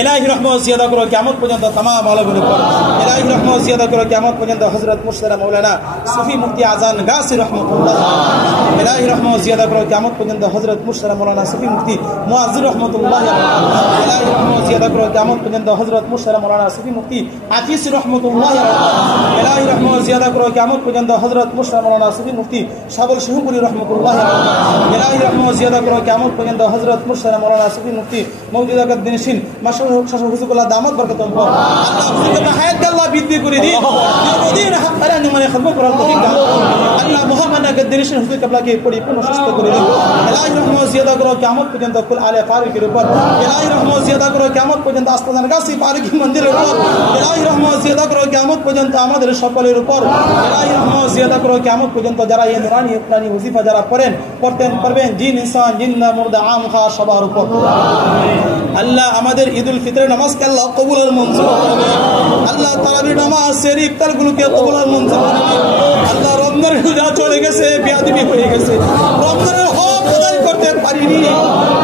इलाही रहमत ज़ियादा करो क़यामत पर्यंत तमाम आलमीन पर। इलाही रहमत ज़ियादा करो क़यामत पर्यंत हज़रत मुश्तरा मौलाना सूफी मुफ्ती आज़ान गाज़ी रहमतुल्लाह। इलाही रहमत ज़ियादा करो क़यामत पर्यंत हज़रत मुश्तरा मौलाना सूफी मुफ्ती मुअज़्ज़िर रहमतुल्लाह। इलाही रहमत ज़ियादा करो क़यामत पर्यंत हज़रत मुश्तरा मौलाना सूफी मुफ्ती आतीस रहमतुल्लाह। इलाही रहमत ज़ियादा करो क़यामत पर्यंत हज़रत मुश्तरा मौलाना सूफी मुफ्ती शाबुल शिहुपुरी रहमतुल्लाह। इलाही रहमत ज़ियादा करो क़यामत पर्यंत हज़रत मुश्तरा मौलाना सूफी मुफ्ती मौजूदा कद्दिनशीन মাশরুহ শাসক হুজুরুল্লাহ দামাত বরকতুম পর আল্লাহ হুজুরকে হায়াত আল্লাহ বৃদ্ধি করে দিন দীর্ঘদিন হাক্কারে নিমানে খিদমত করার তৌফিক দান আল্লাহ মুহাম্মদ কদ্দিনশীন হুজুর কিবলাকে পরিপূর্ণ সুস্থ করে দিন। ইলাহি রহমত জিয়াদা করো কিয়ামত পর্যন্ত কুল আলে ফারুকের উপর। ইলাহি রহমত জিয়াদা করো কিয়ামত পর্যন্ত আস্তানার গাছি ফারুকি মন্দিরের উপর। ইলাহি রহমত জিয়াদা করো কিয়ামত পর্যন্ত আমাদের সকলের উপর। ইলাহি রহমত জিয়াদা করো কিয়ামত পর্যন্ত যারা এই নুরানি ইফতানি ওজিফা যারা পড়বেন জিন ইনসান জিন্নাত মুর্দা আম খা সবার উপর। আল্লাহ আমাদের ঈদুল ফিতরের নামাজকে আল্লাহ কবুল আর মঞ্জুর করে নিন। আল্লাহ তারাবির নামাজ সেহরি ইফতারগুলোকে কবুল আর মঞ্জুর করে নিন। আল্লাহ রমজানের রোজা চলে গেছে, বেয়াদবি হয়ে গেছে, রমজানের হক আদায় করতে পারিনি,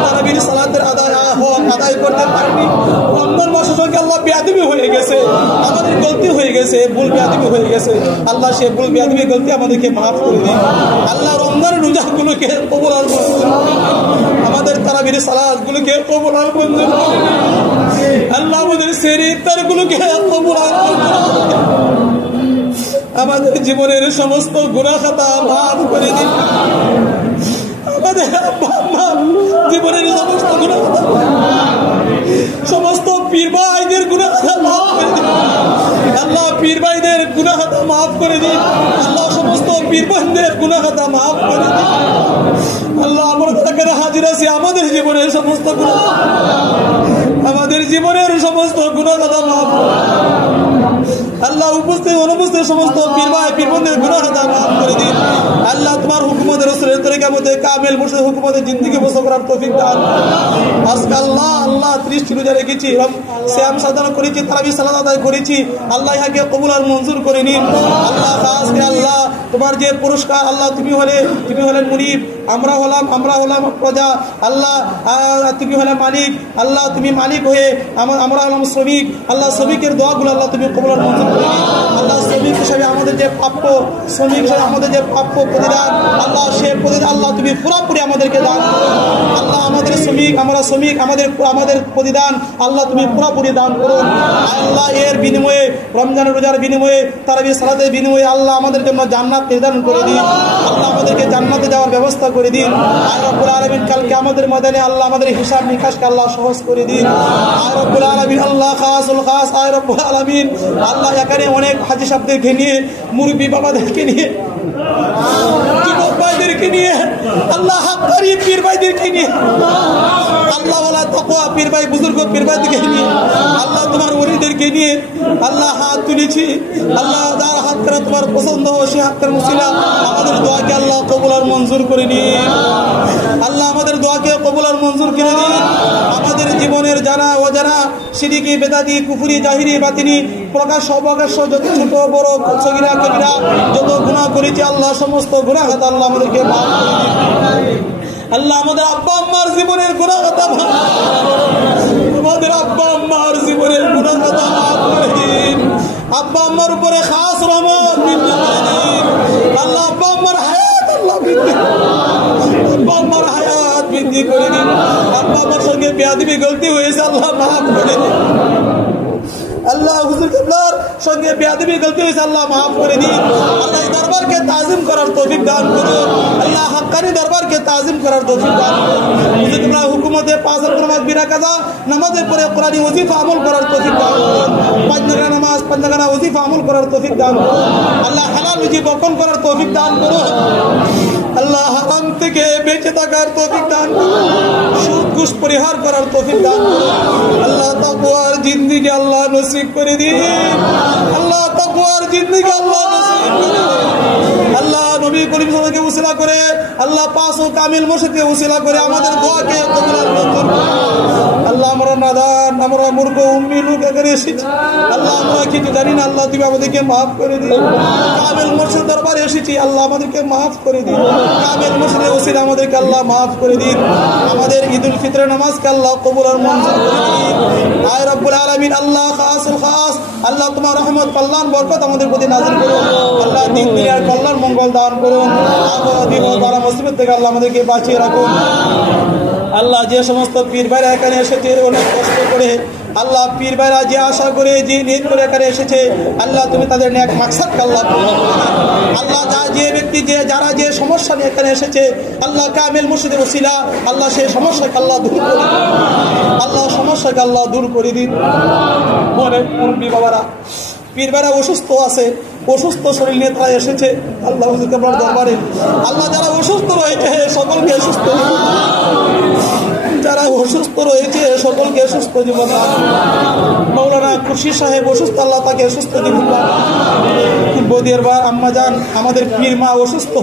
তারাবির সালাতের হক আদায় করতে পারিনি। রমজান মাসের সঙ্গে আল্লাহ বেয়াদবি হয়ে গেছে, আমাদের গলতি হয়ে গেছে, ভুল বেয়াদবি হয়ে গেছে। আল্লাহ সে ভুল বেয়াদবি গলতি আমাদেরকে মাফ করে দিন। আল্লাহ রমজানের রোজাগুলোকে কবুল আর মঞ্জুর করে নিন। আমাদের তারাবির সালাতগুলোকে কবুল আর মঞ্জুর করে নিন। আল্লাহ আমাদের সেহরি ইফতারগুলোকে কবুল আর মঞ্জুর করে দিন। আমাদের জীবনের সমস্ত গুনাহ খাতা মাফ করে দিন। আমাদের আব্বা আম্মা জীবনের সমস্ত গুনাহ খাতা, সমস্ত পীর ভাইদের গুনাহ খাতা মাফ করে দিন। আল্লাহ পীর ভাইদের গুনাহ খাতা মাফ করে দিন। আল্লাহ সমস্ত পীর ভাইদের গুনাহ খাতা মাফ করে দিন। আল্লাহ আমরা এখানে হাজির আছি, আমাদের জীবনের সমস্ত গুনাহ, আমাদের জীবনের সমস্ত গুনাহ খাতা মাফ করে দিন। আল্লাহ উপস্থিত অনুপস্থিত সমস্ত পীর ভাই পীর বোনদের গুনাহ খাতা মাফ করে দিন। আল্লাহ তোমার হুকুমতের রাসূলের তরিকার মধ্যে কামেল মুর্শিদ হুকুমতের জিন্দেগি বসবাস করার তৌফিক দান। আজকে আল্লাহ 30 রোজা রেখেছি, সিয়াম সাধনা করেছি, তারাবি সালাত আদায় করেছি। আল্লাহ ইহাকে কবুল আর মঞ্জুর করে নিন। আল্লাহ আজকে আল্লাহ তোমার যে পুরস্কার, আল্লাহ তুমি হলেন মুনিব, আমরা হলাম প্রজা। আল্লাহ তুমি হলে মালিক, আল্লাহ তুমি মালিক হয়ে আমরা হলাম শ্রমিক। আল্লাহ শ্রমিকের দোয়াগুলো আল্লাহ তুমি কবুল আর মঞ্জুর করে নিন। আল্লাহ শ্রমিক হিসাবে আমাদের যে প্রাপ্য, শ্রমিক হিসাবে আমাদের যে প্রাপ্য প্রতিদান, আল্লাহ সে প্রতিদান আল্লাহ তুমি পুরোপুরি আমাদেরকে দান করো। আল্লাহ আমাদের শ্রমিক, আমরা শ্রমিক, আমাদের প্রতিদান আল্লাহ তুমি পুরোপুরি দান করুন। আল্লাহ এর বিনিময়ে, রমজানের রোজার বিনিময়ে, তারাবির সালাতের বিনিময়ে আল্লাহ আমাদের জন্য জান্নাত নির্ধারণ করে দিন। আল্লাহ আমাদেরকে জান্নাতে যাওয়ার ব্যবস্থা করে দিন। আয় রব্বুল আলামিন কালকে আমাদের ময়দানে আল্লাহ আমাদের হিসাব নিকাশকে আল্লাহ সহজ করে দিন। আয় রব্বুল আলামিন আল্লাহ খাসুল খাস, আয় রব্বুল আলামিন আল্লাহ এখানে অনেক হাজী সাহেবদেরকে নিয়ে, মুরব্বী বাবাদেরকে নিয়ে, যুবক ভাইদেরকে নিয়ে, আল্লাহ হাক্কারি পীর ভাইদেরকে নিয়ে, আল্লাহ ওয়ালা তাকওয়া পীর ভাই বুজুর্গ পীর ভাইদেরকে নিয়ে, আল্লাহ তোমার ওলিদেরকে নিয়ে আল্লাহ হাত তুলেছি। আল্লাহ যার হাত করে তোমার পছন্দ হয় সে হাতের মুসিলা আমাদের দোয়াকে আল্লাহ কবুল আর মঞ্জুর করে নিন। আল্লাহ আমাদের দোয়াকে কবুল আর মঞ্জুর করে নিন। আমাদের জীবনের জানা অজানা শিরকি বেদাতি কুফরি জাহিরি বাতিনি প্রকাশ্য অপ্রকাশ্য যত ছোট বড় সগীরা কবিরা যত গুনাহ করেছি আল্লাহ সমস্ত গুনাহ খাতা আল্লাহ আমাদেরকে মাফ করে দিন। আল্লাহ আমাদের আব্বা আম্মার জীবনের গুনাহ খাতা মাফ করে দিন। আমাদের আব্বা আম্মার জীবনের গুনাহ খাতা মাফ করে দিন। আব্বা আম্মার উপরে খাস রহমত বৃদ্ধি করে দিন। আল্লাহ আব্বা আম্মার হায়াত আল্লাহ বৃদ্ধি, আব্বা আম্মার হায়াত বৃদ্ধি করে দিন। আব্বা আম্মার সঙ্গে বেয়াদবি গলতি হয়েছে আল্লাহ মাফ করে দিন। আল্লাহ হুজুর কিবলার সঙ্গে বেয়াদবি গলতি হয়েছে আল্লাহ মাফ করে দিন। আল্লাহ দরবারকে তাজিম করার তৌফিক দান করুন। আল্লাহ হাক্কানি দরবারকে তাজিম করার তৌফিক দান করুন। হুজুর কিবলার হুকুমতে 5 ওয়াক্ত নামাজ বিনা কাজা নামাজের পরে কোরআনী ওজিফা আমল করার তৌফিক দান করুন। 5 নাগারা নামাজ 5 নাগারা ওজিফা আমল করার তৌফিক দান করুন। আল্লাহ হালাল রুজি বক্ষণ করার তৌফিক দান করুন। আল্লাহ হারাম থেকে বেঁচে থাকার তৌফিক দান করুন। সুদ ঘুষ পরিহার করার তৌফিক দান করুন। আল্লাহ তাকওয়ার জিন্দেগি আল্লাহ নসিব করে দিন। আল্লাহ তাকওয়ার জিন্দেগি আল্লাহ নসিব করে দিন। আল্লাহ নবী করিম সাল্লাল্লাহু আলাইহি ওয়াসাল্লামকে উসিলা করে, আল্লাহ পাঁচ ও কামিল মুর্শিদকে উসিলা করে আমাদের দোয়াকে কবুল আর মঞ্জুর করুন। আল্লাহ আমরা নাদান, আমরা মূর্খ উম্মি লোক এখানে এসেছি। আল্লাহ আমরা কিছু জানি না, আল্লাহ তুমি আমাদেরকে মাফ করে দিন। কামেল মুর্শিদ দরবারে এসেছি, আল্লাহ আমাদেরকে মাফ করে দিন। কামেল মুর্শিদের ওসিলা আমাদেরকে আল্লাহ মাফ করে দিন। আমাদের ঈদুল ফিতরের নামাজকে আল্লাহ কবুল আর মঞ্জুর করে দিন। আয় রব্বুল আলামিন, আল্লাহ খাসুল খাস, আল্লাহ তোমার রহমত কল্যাণ বরকত আমাদের প্রতি নাযিল করুন। আল্লাহ দিন দুনিয়ার কল্যাণ মঙ্গল দান করুন। বারা মুসিবত থেকে আল্লাহ আমাদেরকে বাঁচিয়ে রাখুন। আল্লাহ যে সমস্ত পীর ভাইরা এখানে এসেছে অনেক কষ্ট করে, আল্লাহ পীর ভাইরা যে আশা করে যে নিয়ত করে এখানে এসেছে, আল্লাহ তুমি তাদের নেক মাকসাদকে আল্লাহ পূর্ণ করে দিন। আল্লাহ যে ব্যক্তি যারা যে সমস্যা নিয়ে এখানে এসেছে, আল্লাহ কামেল মুর্শিদের ওসিলা আল্লাহ সেই সমস্যাকে আল্লাহ দূর করে দিন। আল্লাহ সমস্যাকে আল্লাহ দূর করে দিন। অনেক মুরব্বী বাবারা পীর ভাইরা অসুস্থ আছে, অসুস্থ শরীর নিয়ে তারা এসেছে আল্লাহ আপনার দরবারে। আল্লাহ যারা অসুস্থ রয়েছে সকলকে সুস্থ, যারা অসুস্থ রয়েছে সকলকে সুস্থ জীবন। মৌলানা খুরশিদ সাহেব অসুস্থ, আল্লাহ তাকে সুস্থ জীবন। বদিয়ার বা আম্মা জান আমাদের পীর মা অসুস্থ,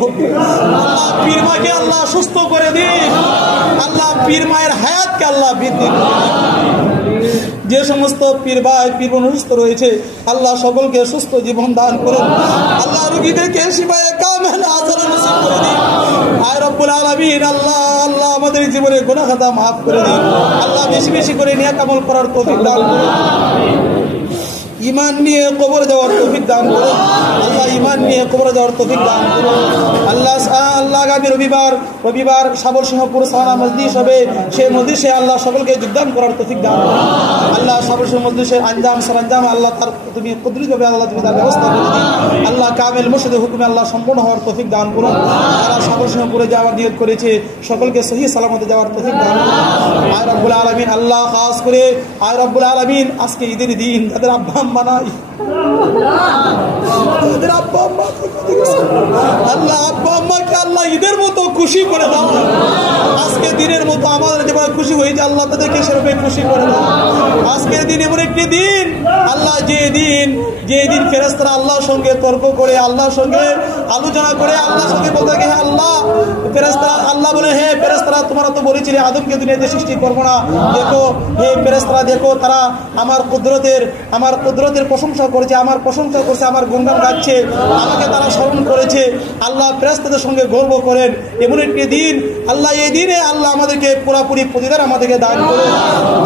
আল্লাহ পীর মাকে আল্লাহ সুস্থ করে দিন। আল্লাহ পীর মায়ের হায়াতকে আল্লাহ বৃদ্ধি করে দিন। যে সমস্ত পীর ভাই পীর বোন অসুস্থ রয়েছে, আল্লাহ সকলকে সুস্থ জীবন দান করুন। আল্লাহ রোগীদেরকে শিফায়ে কামিল আজর নসিব করে দিন। আয় রব্বুল আলামিন, আল্লাহ আল্লাহ আমাদের জীবনে গুনাহ খাতা মাফ করে দিন। আল্লাহ বেশি বেশি করে নেক আমল করার তৌফিক দান করুন। ইমান নিয়ে কবরে যাওয়ার তৌফিক দান করুন। আল্লাহ ইমান নিয়ে কবরে যাওয়ার তৌফিক দান করুন। আল্লাহ আগামী রবিবার সাবর সিংহপুর সাহানা মজলিস হবে, সেই মজলিসে আল্লাহ সকলকে যোগদান করার তৌফিক দান করুন। আল্লাহ সাবর সিংহ মজলিসের আঞ্জাম সরঞ্জাম আল্লাহ তার তুমি কুদরতভাবে আল্লাহ তুমি তার ব্যবস্থা করে দিন। আল্লাহ কামেল মুর্শিদের হুকুমে আল্লাহ সম্পূর্ণ হওয়ার তৌফিক দান করুন। যারা সাবর সিংহপুরে যাওয়ার নিয়ত করেছে সকলকে সহি সালামতে যাওয়ার তৌফিক দান করুন। আয় রব্বুল আলামিন, আল্লাহ খাস করে আয় রব্বুল আলামিন আজকে ঈদের দিন তাদের আব্বা আম্মা নাই, তাদের আব্বা আম্মা আল্লাহ আব্বা আম্মাকে আল্লাহ ঈদের মতো খুশি করে দাও। আজকে দিনের মতো আমাদের যেভাবে খুশি হয়েছে আল্লাহ তাদেরকে সেরকম খুশি করে দাও। আজকের দিন এমন একটি দিন আল্লাহ যে দিন ফেরেশতারা আল্লাহর সঙ্গে তর্ক করে, আল্লাহর সঙ্গে আলোচনা করে, আল্লাহর সঙ্গে বলতে হে আল্লাহ ফেরেশতারা আল্লাহ বলে হে ফেরেশতারা তোমরা তো বলেছিলে আদমকে দুনিয়াতে সৃষ্টি করবো না, দেখো হে ফেরেশতারা দেখো তারা আমার কুদরতের প্রশংসা করেছে, আমার প্রশংসা করছে, আমার গুণগান গাচ্ছে, আমাকে তারা স্মরণ করেছে। আল্লাহ ফেরেশতাদের সঙ্গে গর্ব করেন। এমন একটি দিন আল্লাহ, এই দিনে আল্লাহ আমাদেরকে পুরোপুরি প্রতিদান আমাদেরকে দান করুন।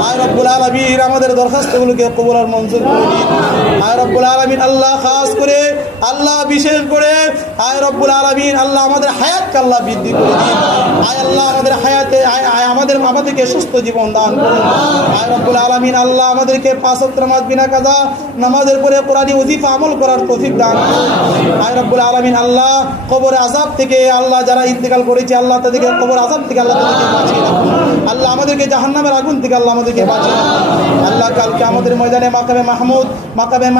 আয় রব্বুল আলামিন আমাদের দরখাস্তগুলোকে কবুল আর মঞ্জুর করে দিন। আয় রব্বুল আলামিন আল্লাহ খাস করে আল্লাহ বিশেষ করে আয় রব্বুল আলামিন আল্লাহ আমাদের হায়াতকে আল্লাহ বৃদ্ধি করে দিন। আয় আল্লাহ আমাদের হায়াতে আমাদেরকে সুস্থ জীবন দান করুন। আয় রব্বুল আলামিন আল্লাহ আমাদেরকে 5 ওয়াক্ত নামাজ বিনা কাজা নামাজের পরে কোরআনী ওজিফা আমল করার তৌফিক দান করুন। আয় রব্বুল আলামিন আল্লাহ কবর আযাব থেকে আল্লাহ যারা ইন্তেকাল করেছে আল্লাহ তাদেরকে কবর আযাব থেকে আল্লাহ তাদেরকে বাঁচিয়ে রাখুন। আল্লাহ আমাদেরকে জাহান্নামের আগুন থেকে আল্লাহ আমাদেরকে বাঁচিয়ে রাখুন। আল্লাহ কালকে আমাদের ময়দানে মাকামে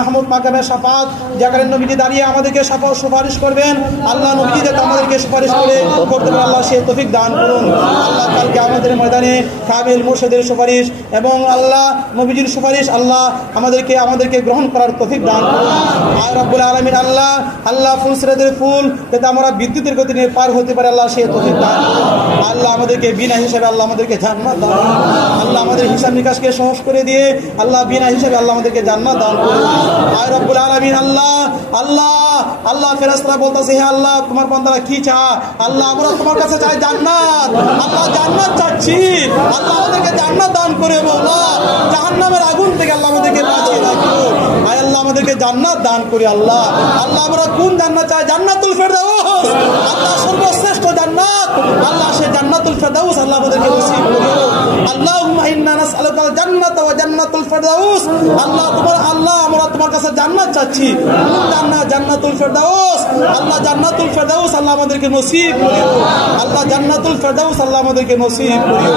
মাহমুদ মাকামে শাফাত যেখানে নবীজি দাঁড়িয়ে আমাদেরকে সুপারিশ করবেন, আল্লাহ নবীজি যাতে আমাদেরকে সুপারিশ করতে পারে আল্লাহ সে তৌফিক দান করুন। আল্লাহ কালকে আমাদের ময়দানে কামেল মুর্শিদের সুপারিশ এবং আল্লাহ নবীজির সুপারিশ আল্লাহ আমাদেরকে গ্রহণ করার তৌফিক দান করুন। আয় রব্বুল আলামিন আল্লাহ ফুলসিরাতের ফুল যাতে আমরা বিদ্যুতের গতি নিয়ে পার হতে পারে আল্লাহ সে তৌফিক দান করুন। আল্লাহ আমাদেরকে বিনা হিসাবে আল্লাহ আমাদেরকে জান্নাত দান করুন। আল্লাহ আমাদের হিসাব নিকাশকে সহজ করে দিয়ে আল্লাহ বিনা হিসাবে আল্লাহ আমাদেরকে জান্নাত দান করুন। আয় রব্বুল আলামিন আল্লাহ ফেরেশতারা বলতেছে হে আল্লাহ তোমার বান্দারা কি চায়, আল্লাহ আমরা তোমার কাছে চাই জান্নাত, আল্লাহ জান্নাত চাচ্ছি, আল্লাহ আমাদেরকে জান্নাত দান করে মওলা জাহান্নামের আগুন থেকে আল্লাহ আমাদেরকে বাঁচিয়ে রাখো। আয় আল্লাহ আমাদেরকে জান্নাত দান করি আল্লাহ আমরা কোন জান্নাত চাই? জান্নাতুল ফেরদাউস, আল্লাহ সর্বশ্রেষ্ঠ জান্নাত, আল্লাহ সেই জান্নাতুল ফেরদাউস আল্লাহ আমাদেরকে নসিব করো। আল্লাহুম্মা ইন্না নাসআলুকাল জান্নাতা ওয়া জান্নাতুল ফেরদাউস, আল্লাহ আমরা তোমার কাছে জান্নাত চাচ্ছি, জান্নাতুল ফেরদাউস, আল্লাহ জান্নাতুল ফেরদাউস আল্লাহ আমাদেরকে নসিব করিও, আল্লাহ জান্নাতুল ফেরদাউস আল্লাহ আমাদেরকে নসিব করিও।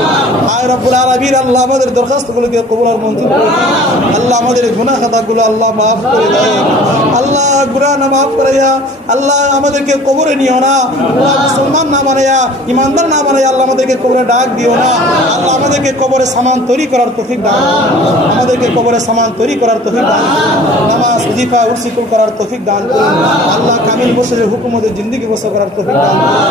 আয় রব্বুল আলামিন আল্লাহ আমাদের দরখাস্তগুলোকে কবুল আর মঞ্জুর করে দিন। আল্লাহ আমাদের গুনাহ খাতাগুলো আল্লাহ মাফ করে দাও, আল্লাহ গুনাহ না মাফ করে দাও, আল্লাহ আমাদেরকে কবরে নিও না, আল্লাহ মুসলমান না বানায়া ইমানদার না বানায়া আল্লাহ আমাদেরকে কবরে ডাক দিও না, আল্লাহ আমাদেরকে কবরে সামান তৈরি করার তৌফিক দান করুন, আমাদেরকে কবরে সামান তৈরি করার তৌফিক দান করুন, নামাজ ওজিফা উরসিকুল করার তৌফিক দান করুন, আল্লাহ কামিল মুর্শিদের হুকুমতে জিন্দেগি বসর করার তৌফিক দান করুন,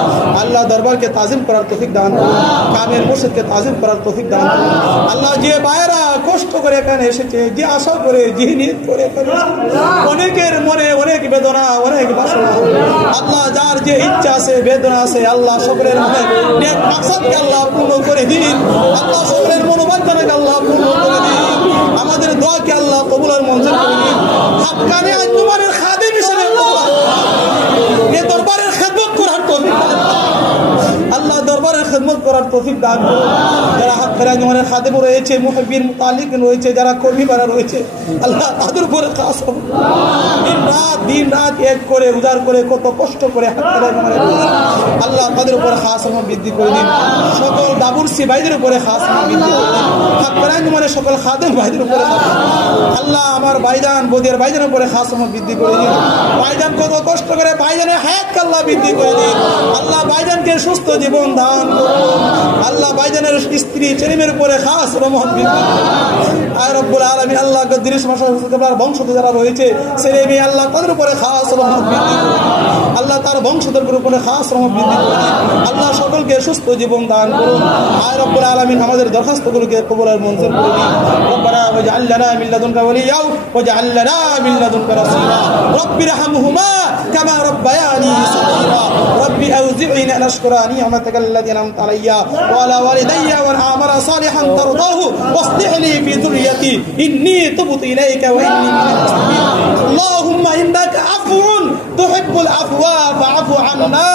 আল্লাহ দরবারকে তাজিম করার তৌফিক দান করুন, কামিল মুর্শিদকে তাজিম করার তৌফিক দান করুন। আল্লাহ যে ভাইরা কষ্ট করে এখানে এসেছে, যে আশা করে, যে নিয়ত করে এখানে এসেছে। অনেকের মনে অনেক বেদনা, অনেক বাসনা। আল্লাহ যার যে ইচ্ছা আছে, বেদনা আছে, আল্লাহ সকলের মনে নেক মাকসাদকে আল্লাহ পূর্ণ করে দিন। আল্লাহ সকলের মনোবাঞ্ছনাকে আল্লাহ পূর্ণ করে দিন। আমাদের দোয়াকে আল্লাহ কবুল আর মঞ্জুর করে দিন। হাক্কানি আঞ্জুমানের খাদিম হিসেবে এই দরবারের খেদমত করার তৌফিক দান আল্লাহ, দরবারের খেদমত করার তৌফিক দান করুন। যারা হাক্কানি আঞ্জুমানের খাদিম রয়েছে, মুহিব্বিন মুতাল্লিক রয়েছে, যারা কর্মীরা রয়েছে, আল্লাহ তাদের উপরে খাস দিন রাত এক করে উজাড় করে কত কষ্ট করে হাক্কানি আঞ্জুমানের আল্লাহ তাদের উপরে খাস রহমত বৃদ্ধি করে দিন। সকল দাবুরসি ভাইদের উপরে খাস রহমত বৃদ্ধি করে দিন। হাক্কানি আঞ্জুমানের সকল খাদেম ভাইদের উপরে আল্লাহ আমার ভাইজান বদিয়ার ভাইজানের উপরে খাস রহমত বৃদ্ধি করে দিন। ভাইজান কত কষ্ট করে ভাইজানের হায়াতকে আল্লাহ বৃদ্ধি করে দিন। আল্লাহ ভাইজানকে সুস্থ জীবন দান করুন। আল্লাহ ভাইজানের স্ত্রী ছেলেমেয়ের উপরে খাস রহমত বৃদ্ধি করুন। আয় রব্বুল আলামিন আল্লাহ গদ্দিরিস মাশাআল্লাহ বংশধর যারা রয়েছে, ছেলে মেয়ে আল্লাহ তাদের উপরে খাস রহমত বৃদ্ধি করুন। আল্লাহ তার বংশধরদের উপরে খাস রহমত বৃদ্ধি করুন। আল্লাহ সকলকে সুস্থ জীবন দান করুন। আয় রব্বুল আলামিন আমাদের দরখাস্তগুলোকে কবুল আর মঞ্জুর করে দিন। রব্বানা ওয়াজআল লানা মিন লাদুনকা ওয়ালিয়্যা ওয়াজআল লানা মিন লাদুনকা রাসূলা রব্বিরহামহুমা কামা রব্বায়ানি সগীরা রব্বি আউজি'নি আন আশকুরা নি'মাতাকা আল্লাতী আন'আমতা আলাইয়া ওয়া আলা ওয়ালিদাইয়া ওয়া আ'মালা সালিহান তারদাহু ওয়াসলিহ লি ফি যুররিয়্যাতি ইন্নী তুবতু ইলাইকা ওয়া ইন্নী মিনাল মুসলিমিন আল্লাহুম্মা ইন্নাকা আফউন তুহিব্বুল আফওয়া ফাআফু আন্না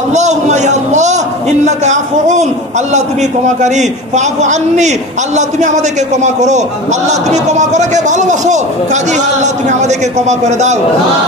আল্লাহুম্মা ইয়া আল্লাহ ইন্নাকা আফউন, আল্লাহ তুমি ক্ষমাকারী, ফাআফু আন্নি, আল্লাহ তুমি আমাদেরকে ক্ষমা করো। আল্লাহ তুমি ক্ষমা করাকে ভালোবাসো, কাজী আল্লাহ তুমি আমাদেরকে ক্ষমা করে দাও।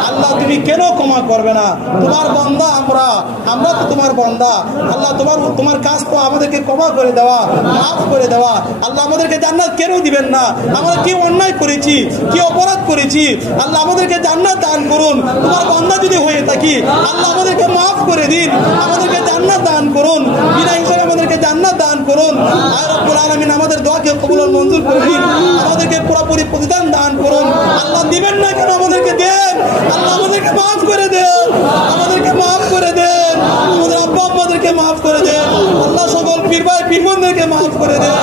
আল্লাহ তুমি কেন ক্ষমা করবে না? তোমার বান্দা আমরা তো তোমার বান্দা। আল্লাহ তোমার কাজ তো আমাদেরকে ক্ষমা করে দেওয়া, মাফ করে দেওয়া। আল্লাহ আমাদেরকে জান্নাত কেন দিবেন না? আমরা কি অন্যায় করেছি, কি অপরাধ করেছি? আল্লাহ আমাদেরকে জান্নাত দান করুন। তোমার বান্দা যদি হয়ে থাকি আল্লাহ আমাদেরকে মাফ করে দিন, আমাদেরকে জান্নাত দান করুন, বিনা হিসাবে আমাদেরকে জান্নাত দান করুন। আয় রব্বুল আলামিন আমাদের দোয়াকে কবুল আর মঞ্জুর করে দিন। আমাদেরকে পুরোপুরি প্রতিদান দান করুন। আল্লাহ দিবেন না কেন? আমাদেরকে দেন। আল্লাহ আমাদেরকে মাফ করে দেন, আমাদেরকে মাফ করে দেন, আমাদের আব্বা আম্মাদেরকে মাফ করে দেন। আল্লাহ সকল পীর ভাই পীর বোনদেরকে মাফ করে দেন।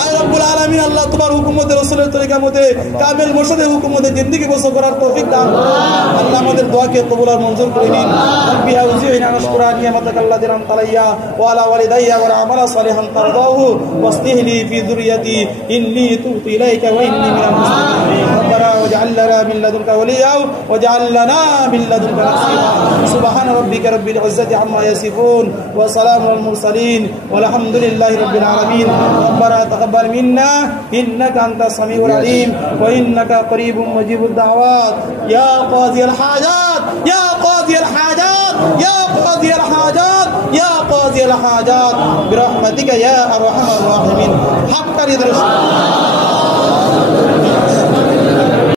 আয় রব্বুল আলামিন আল্লাহ তোমার হুকুমতে রাসূলের তরিকা মতে কামেল মুর্শিদের হুকুমতে জিন্দেগি বসর করার তৌফিক দান করুন। আল্লাহ আমাদের দোয়াকে কবুল আর মঞ্জুর করে নিন। রব্বি আউজি'নি আন আশকুরা নি'মাতাকা আল্লাতী আন'আমতা আলাইয়া ওয়া আলা ওয়ালিদাইয়া ওয়া আমালা সালিহান তারদাহু ওয়াসলিহ লি ফি যুররিয়্যাতি ইন্নী তুবতু ইলাইকা ওয়া ইন্নী মিনাল মুসলিমিন রব্বানা ওয়াজআল লানা মিন লাদুনকা ওয়ালিয়্যা ওয়াজআল লানা মিন লাদুনকা নাসীরা সুবহানা রাব্বিকা রাব্বিল ইজ্জাতি আম্মা ইয়াসিফুন ওয়া সালামুন আলাল মুরসালিন ওয়ালহামদুলিল্লাহি রাব্বিল আলামিন রব্বানা তাকাব্বাল মিন্না ইন্নাকা আনতাস সামিউল আলিম ওয়া ইন্নাকা করিবুম মুজিবুদ দাওয়াত ইয়া কাযিয়াল হাজাত ইয়া কাযিয়াল হাজাত ইয়া কাযিয়াল হাজাত ইয়া কাযিয়াল হাজাত বিরহমাতিকা ইয়া আরহামার রাহিমিন। হাক্কানি দরুদ।